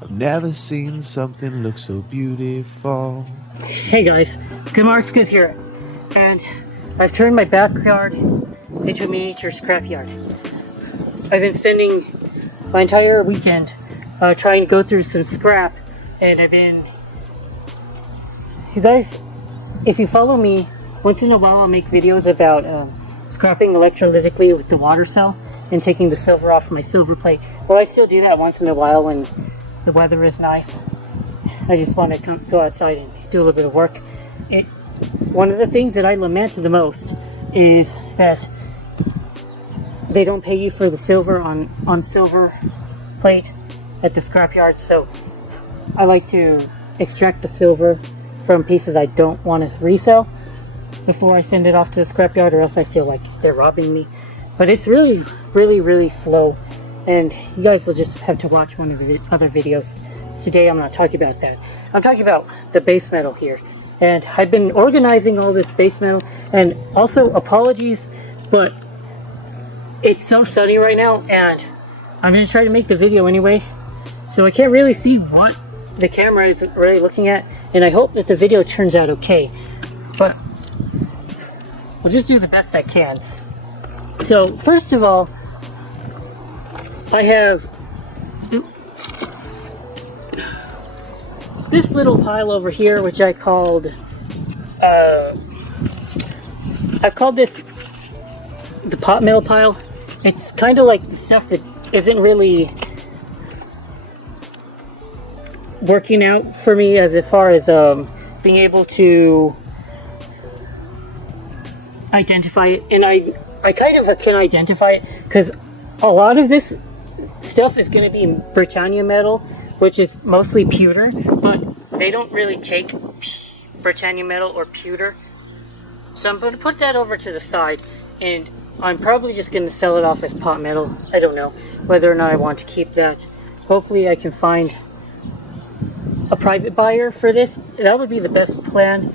I've never seen something look so beautiful. Hey guys, Good here, and I've turned my backyard into a miniature scrapyard. I've been spending my entire weekend trying to go through some scrap, and you guys, if you follow me, once in a while I'll make videos about scrapping electrolytically with the water cell and taking the silver off my silver plate. Well, I still do that once in a while when the weather is nice. I just want to go outside and do a little bit of work. One of the things that I lament the most is that they don't pay you for the silver on silver plate at the scrapyard, so I like to extract the silver from pieces I don't want to resell before I send it off to the scrapyard, or else I feel like they're robbing me. But it's really, really, really slow, and you guys will just have to watch one of the other videos. Today I'm not talking about that. I'm talking about the base metal here. And I've been organizing all this base metal, and also apologies, but it's so sunny right now, and I'm going to try to make the video anyway. So I can't really see what the camera is really looking at, and I hope that the video turns out okay. But I'll just do the best I can. So first of all, I have this little pile over here, which I called this the pot metal pile. It's kind of like the stuff that isn't really working out for me as far as being able to identify it, and I kind of can identify it because a lot of this stuff is going to be Britannia metal, which is mostly pewter, but they don't really take Britannia metal or pewter. So I'm going to put that over to the side, and I'm probably just going to sell it off as pot metal. I don't know whether or not I want to keep that. Hopefully I can find a private buyer for this. That would be the best plan.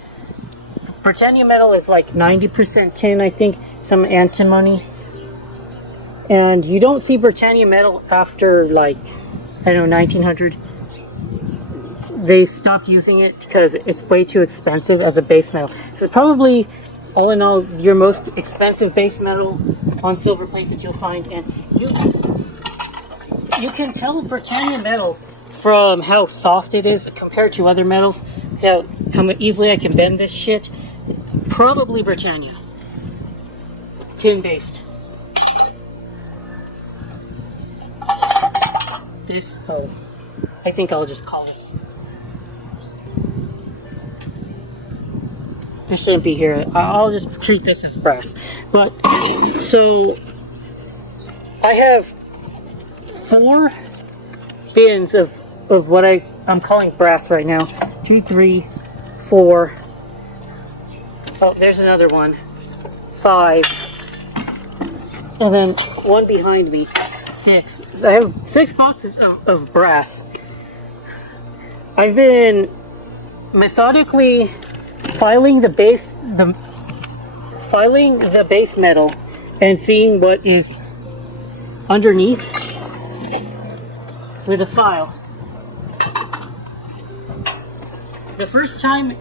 Britannia metal is like 90% tin, I think, some antimony. And you don't see Britannia metal after, like, I don't know, 1900. They stopped using it because it's way too expensive as a base metal. So probably, all in all, your most expensive base metal on silver plate that you'll find. And you can tell Britannia metal from how soft it is compared to other metals. How easily I can bend this shit. Probably Britannia. Tin based. This, oh, I think I'll just call this. This shouldn't be here. I'll just treat this as brass. But, so, I have 4 bins of what I'm calling brass right now. 2, 3, 4. Oh, there's another one. 5. And then one behind me. 6. I have 6 boxes of brass. I've been methodically filing the base metal and seeing what is underneath with a file. The first time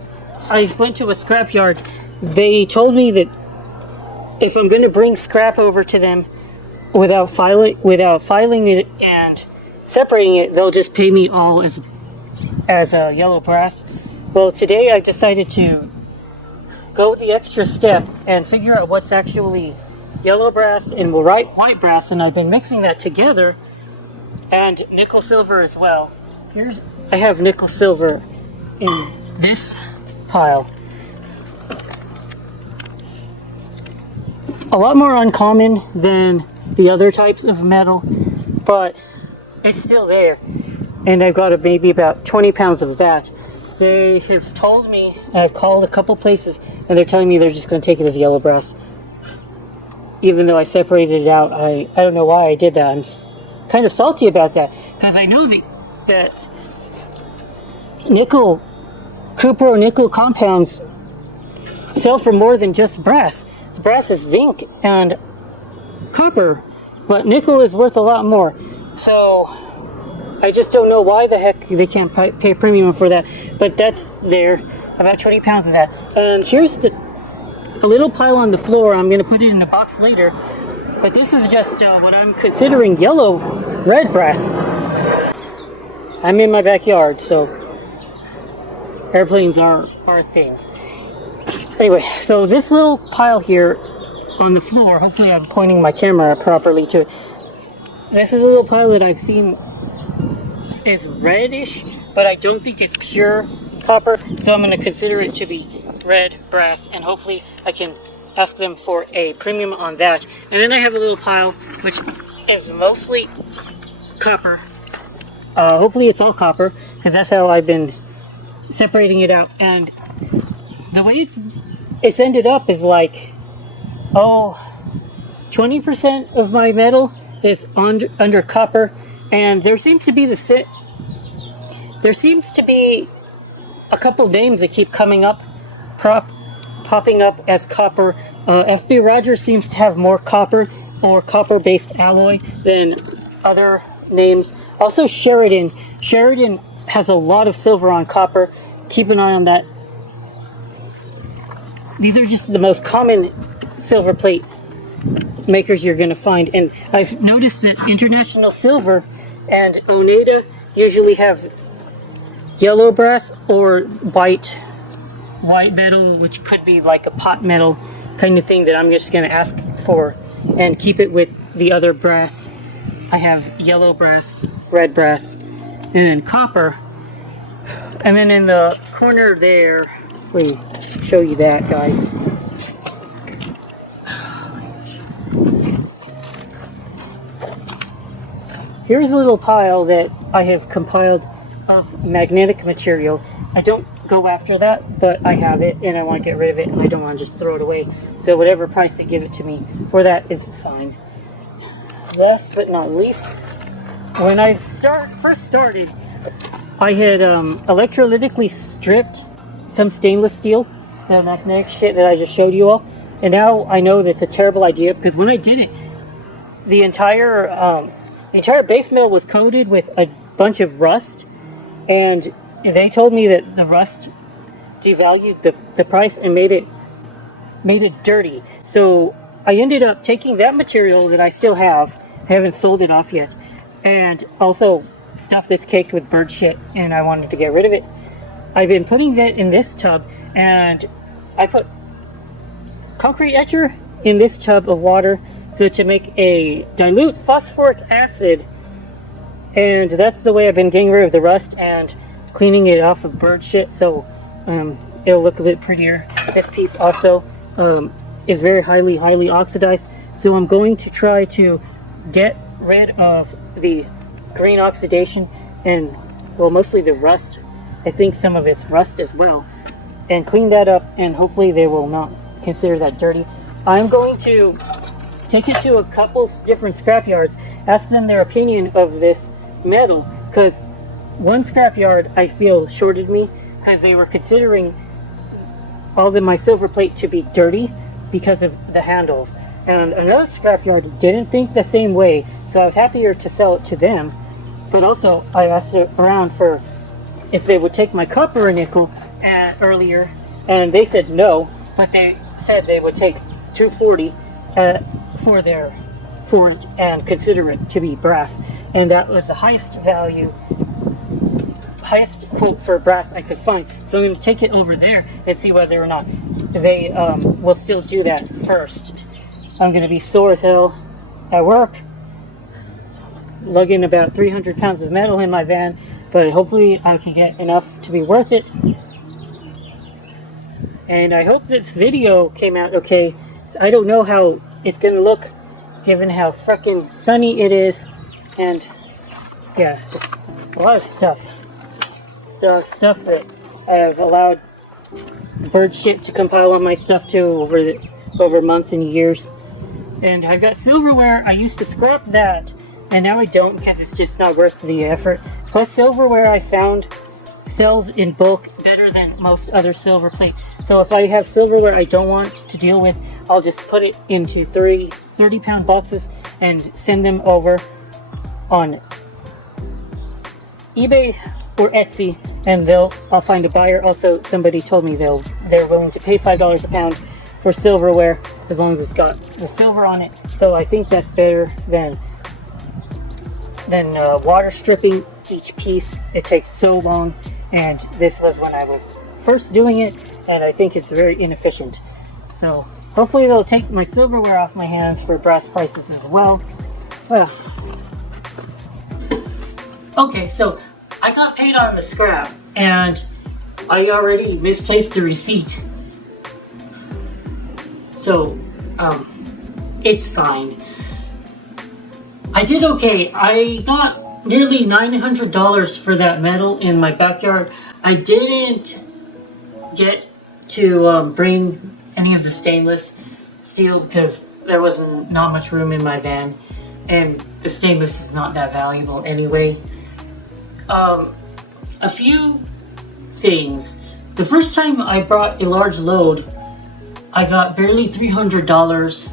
I went to a scrapyard, they told me that if I'm going to bring scrap over to them without filing it and separating it, they'll just pay me all as a yellow brass. Well, today I decided to go the extra step and figure out what's actually yellow brass and white brass, and I've been mixing that together, and nickel silver as well. I have nickel silver in this pile. A lot more uncommon than the other types of metal, but it's still there, and I've got maybe about 20 pounds of that. They have told me, I've called a couple places, and they're telling me they're just going to take it as yellow brass. Even though I separated it out, I don't know why I did that. I'm kind of salty about that, because I know that nickel, cupro nickel compounds sell for more than just brass. Brass is zinc and copper, but nickel is worth a lot more. So I just don't know why the heck they can't pay premium for that. But that's there, about 20 pounds of that. And here's a little pile on the floor. I'm going to put it in a box later. But this is just what I'm considering yellow red brass. I'm in my backyard, so airplanes are a thing. Anyway, so this little pile here on the floor, hopefully I'm pointing my camera properly to it. This is a little pile that I've seen is reddish, but I don't think it's pure copper, so I'm going to consider it to be red brass, and hopefully I can ask them for a premium on that. And then I have a little pile which is mostly copper. Hopefully it's all copper, because that's how I've been separating it out. And the way it's ended up is like, 20% of my metal is under copper, and there seems to be a couple names that keep coming up, popping up as copper. FB Rogers seems to have more copper or copper-based alloy than other names. Also Sheridan has a lot of silver on copper. Keep an eye on that. These are just the most common silver plate makers you're going to find, and I've noticed that International Silver and Oneida usually have yellow brass or white metal, which could be like a pot metal kind of thing that I'm just going to ask for and keep it with the other brass. I have yellow brass, red brass, and then copper. And then in the corner there, let me show you that, guys. Here's a little pile that I have compiled of magnetic material. I don't go after that, but I have it and I want to get rid of it, and I don't want to just throw it away. So whatever price they give it to me for that is fine. Last but not least, when I first started, I had electrolytically stripped some stainless steel, the magnetic shit that I just showed you all, and now I know that's a terrible idea, because when I did it, the entire base metal was coated with a bunch of rust, and they told me that the rust devalued the price and made it dirty. So I ended up taking that material that I still have, I haven't sold it off yet, and also stuff that's caked with bird shit, and I wanted to get rid of it. I've been putting that in this tub, and I put concrete etcher in this tub of water so to make a dilute phosphoric acid, and that's the way I've been getting rid of the rust and cleaning it off of bird shit, so it'll look a bit prettier. This piece also is very highly oxidized, so I'm going to try to get rid of the green oxidation and, well, mostly the rust. I think some of it's rust as well, and clean that up, and hopefully they will not consider that dirty. I'm going to take it to a couple different scrap yards, ask them their opinion of this metal, because one scrapyard I feel shorted me because they were considering all of my silver plate to be dirty because of the handles, and another scrapyard didn't think the same way, so I was happier to sell it to them. But also I asked around for if they would take my copper and nickel earlier, and they said no, but they said they would take $240 for it and consider it to be brass, and that was the highest quote for brass I could find. So I'm going to take it over there and see whether or not they will still do that first. I'm going to be sore as hell at work, lugging about 300 pounds of metal in my van, but hopefully I can get enough to be worth it. And I hope this video came out okay. I don't know how it's going to look given how freaking sunny it is, and yeah, just a lot of stuff. So stuff that I have allowed bird shit to compile on my stuff too over months and years. And I've got silverware. I used to scrap that, and now I don't because it's just not worth the effort. Plus, silverware I found sells in bulk better than most other silver plate. So if I have silverware I don't want to deal with, I'll just put it into 30-pound boxes and send them over on eBay or Etsy, and I'll find a buyer. Also, somebody told me they're willing to pay $5 a pound for silverware as long as it's got the silver on it. So I think that's better than water stripping each piece. It takes so long, and this was when I was first doing it, and I think it's very inefficient. So hopefully they'll take my silverware off my hands for brass prices as well. Well, okay, so I got paid on the scrap, and I already misplaced the receipt. So, it's fine. I did okay. I got nearly $900 for that metal in my backyard. I didn't get to bring any of the stainless steel because there was not much room in my van, and the stainless is not that valuable anyway. A few things. The first time I brought a large load, I got barely $300,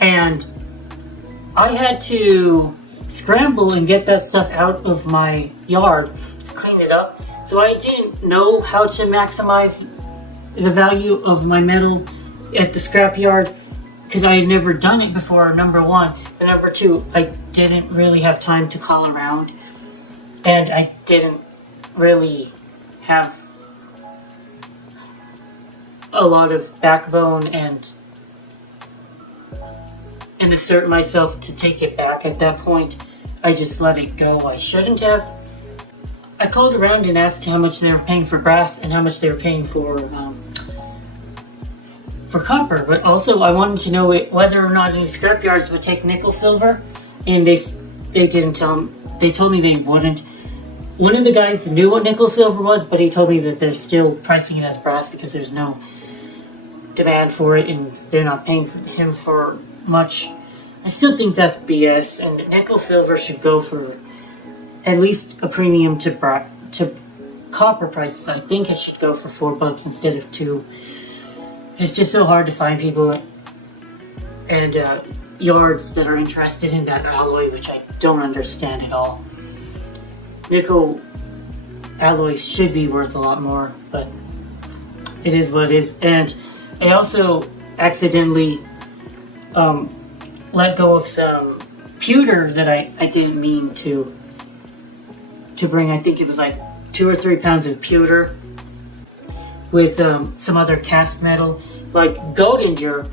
and I had to scramble and get that stuff out of my yard to clean it up. So I didn't know how to maximize the value of my metal at the scrap yard because I had never done it before, number one. And number two, I didn't really have time to call around, and I didn't really have a lot of backbone and assert myself to take it back at that point. I just let it go. I shouldn't have. I called around and asked how much they were paying for brass and how much they were paying for copper, but also I wanted to know whether or not any scrapyards would take nickel silver, and they didn't tell me. They told me they wouldn't. One of the guys knew what nickel silver was, but he told me that they're still pricing it as brass because there's no demand for it and they're not paying him for much. I still think that's BS, and nickel silver should go for at least a premium to copper prices. I think it should go for $4 instead of $2. It's just so hard to find people and yards that are interested in that alloy, which I don't understand at all. Nickel alloys should be worth a lot more, but it is what it is. And I also accidentally let go of some pewter that I didn't mean to bring. I think it was like 2 or 3 pounds of pewter with some other cast metal, like Goldinger.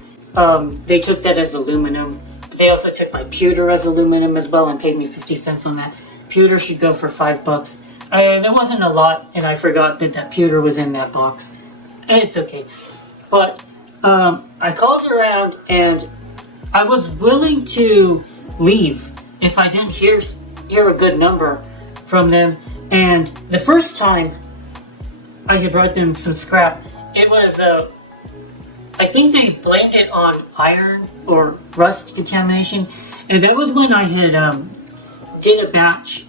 They took that as aluminum, but they also took my pewter as aluminum as well and paid me 50 cents on that. Pewter should go for $5. There wasn't a lot, and I forgot that pewter was in that box. It's okay. But I called around, and I was willing to leave if I didn't hear a good number from them. And the first time I had brought them some scrap, it was I think they blamed it on iron or rust contamination, and that was when I had did a batch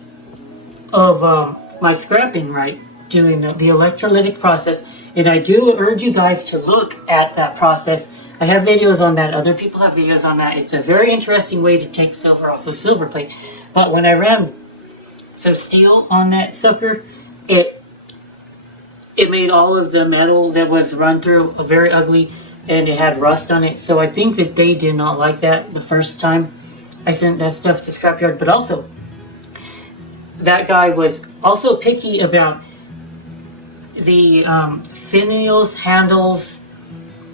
of my scrapping, right, doing the electrolytic process. And I do urge you guys to look at that process. I have videos on that. Other people have videos on that. It's a very interesting way to take silver off a silver plate. But when I ran some steel on that sucker, it made all of the metal that was run through very ugly, and it had rust on it. So I think that they did not like that the first time I sent that stuff to scrapyard. But also, that guy was also picky about the finials, handles,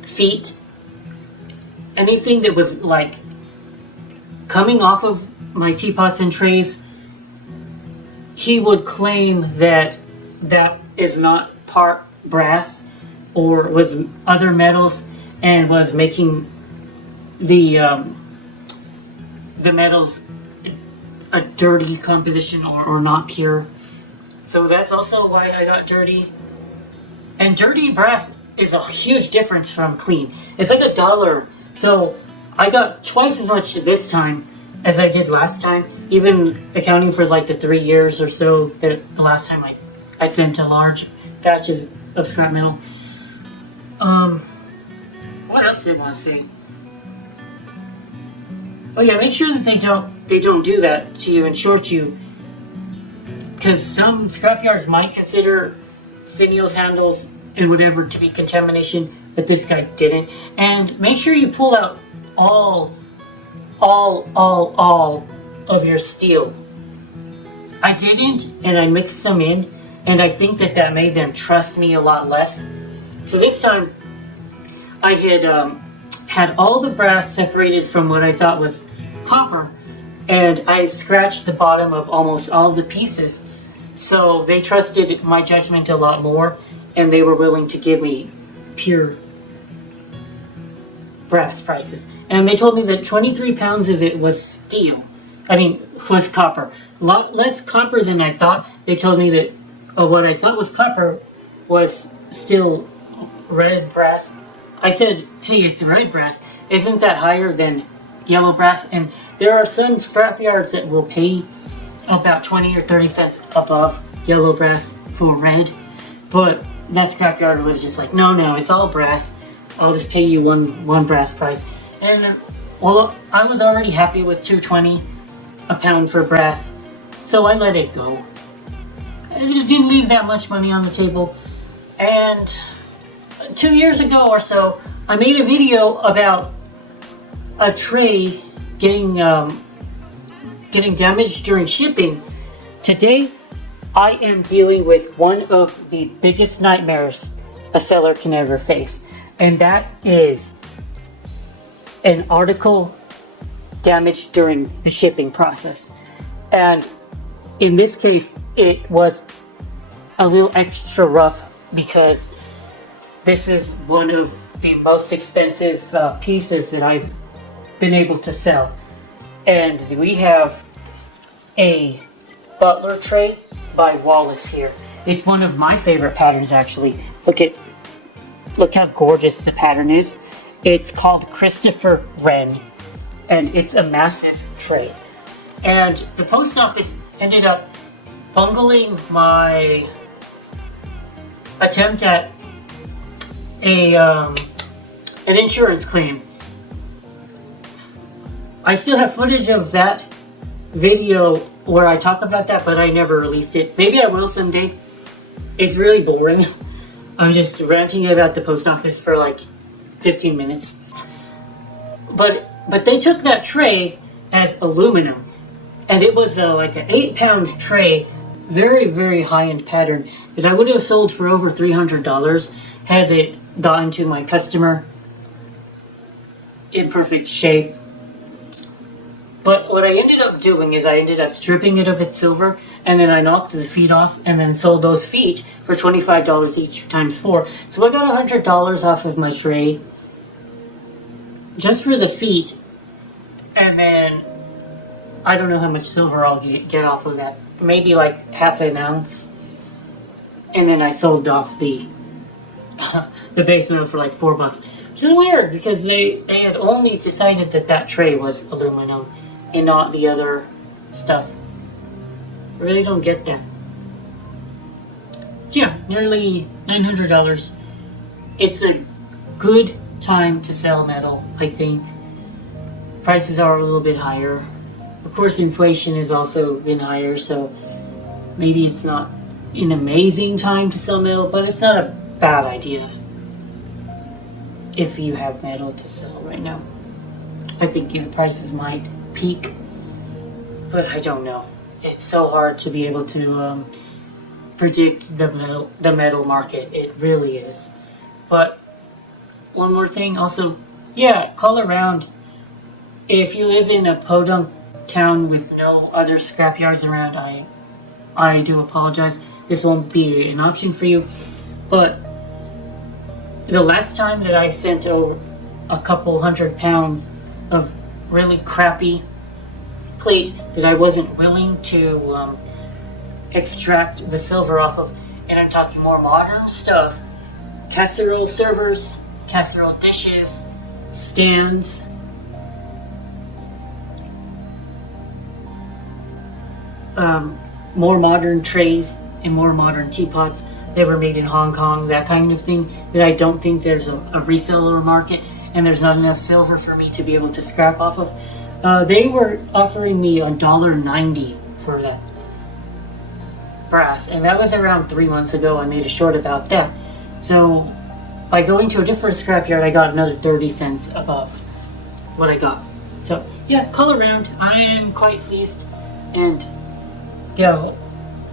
feet, anything that was like coming off of my teapots and trays. He would claim that that is not part brass or was other metals, and was making the metals a dirty composition or not pure. So that's also why I got dirty. And dirty brass is a huge difference from clean. It's like $1. So I got twice as much this time as I did last time, even accounting for like the 3 years or so that the last time I sent a large batch of scrap metal. What else did I want to say? Oh yeah, make sure that they don't do that to you and short you. because some scrapyards might consider finials, handles, and whatever to be contamination, but this guy didn't. And make sure you pull out all of your steel. I didn't, and I mixed them in, and I think that made them trust me a lot less. So this time, I had all the brass separated from what I thought was copper, and I scratched the bottom of almost all of the pieces. So they trusted my judgment a lot more, and they were willing to give me pure brass prices. And they told me that 23 pounds of it was steel. Was copper. A lot less copper than I thought. They told me that what I thought was copper was still red brass. I said, hey, it's red brass. Isn't that higher than yellow brass? And there are some scrapyards that will pay about 20 or 30 cents above yellow brass for red. But that scrapyard was just like, no, it's all brass. I'll just pay you one brass price. And well, I was already happy with $2.20 a pound for brass, so I let it go. I didn't leave that much money on the table. And 2 years ago or so, I made a video about a tray getting damaged during shipping. Today, I am dealing with one of the biggest nightmares a seller can ever face, and that is an article damaged during the shipping process. And in this case, it was a little extra rough because this is one of the most expensive pieces that I've been able to sell. And we have a butler tray by Wallace here. It's one of my favorite patterns, actually. Look how gorgeous the pattern is. It's called Christopher Wren, and it's a massive tray. And the post office ended up bungling my attempt at an insurance claim. I still have footage of that video where I talk about that, but I never released it. Maybe I will someday. It's really boring. I'm just ranting about the post office for like 15 minutes. But they took that tray as aluminum, and it was like an 8-pound tray, very, very high-end pattern that I would have sold for over $300 had it gotten to my customer in perfect shape. But what I ended up doing is I ended up stripping it of its silver, and then I knocked the feet off and then sold those feet for $25 each times 4. So I got $100 off of my tray just for the feet, and then I don't know how much silver I'll get off of that. Maybe like half an ounce. And then I sold off the base metal for like $4. Which is weird because they had only decided that tray was aluminum and not the other stuff. I really don't get that. Yeah, nearly $900. It's a good time to sell metal, I think. Prices are a little bit higher. Of course, inflation has also been higher, so maybe it's not an amazing time to sell metal, but it's not a bad idea if you have metal to sell right now. I think the prices might peak, but I don't know. It's so hard to be able to predict the metal market. It really is. But one more thing, also, yeah, call around. If you live in a podunk town with no other scrapyards around, I do apologize. This won't be an option for you. But the last time that I sent over a couple hundred pounds of really crappy plate that I wasn't willing to extract the silver off of, and I'm talking more modern stuff, casserole servers, casserole dishes, stands, more modern trays and more modern teapots that were made in Hong Kong, that kind of thing, that I don't think there's a reseller market and there's not enough silver for me to be able to scrap off of. They were offering me $1.90 for that. brass, and that was around 3 months ago. I made a short about that. So by going to a different scrapyard, I got another 30 cents above what I got. So yeah, call around. I am quite pleased, and yeah,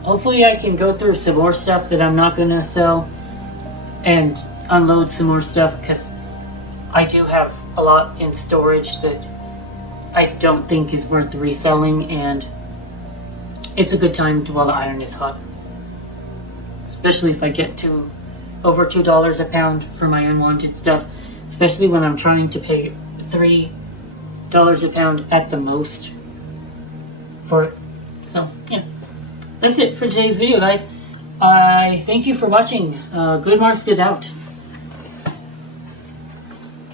hopefully I can go through some more stuff that I'm not gonna sell and unload some more stuff, because I do have a lot in storage that I don't think is worth reselling, and it's a good time while the iron is hot, especially if I get to over $2 a pound for my unwanted stuff, especially when I'm trying to pay $3 a pound at the most for it. So yeah, that's it for today's video, guys. I thank you for watching. Good Marks is out.